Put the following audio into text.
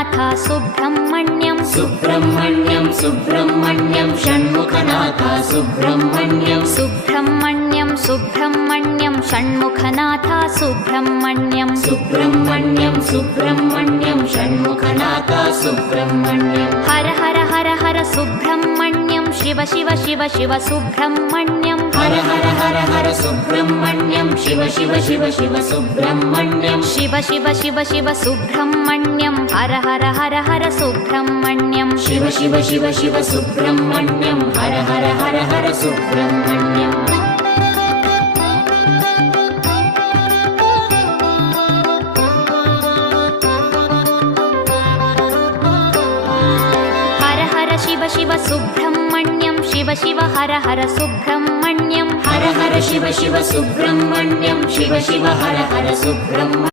Shanmukhanath Subrahmanyam Subrahmanyam Subrahmanyam Shanmukhanath Subrahmanyam Subrahmanyam Subrahmanyam Shanmukhanath Subrahmanyam Subrahmanyam Subrahmanyam Shanmukhanath Subrahmanyam Har Har Har Har Subrahmanyam Shiva Shiva Shiva Shiva Subrahmanyam Har Har Har Har Subrahmanyam Shiva Shiva Shiva Shiva Subrahmanyam Shiva Shiva Shiva Shiva Subrahmanyam Har Har Har Har Subrahmanyam Shiva Shiva Shiva Shiva Subrahmanyam Har Har Har Har Subrahmanyam Har Har Shiva Shiva Subrahmanyam Shiva Shiva Har Har Subrahmanyam Har Har Shiva Shiva Subrahmanyam Shiva Shiva Har Har Subrahmanyam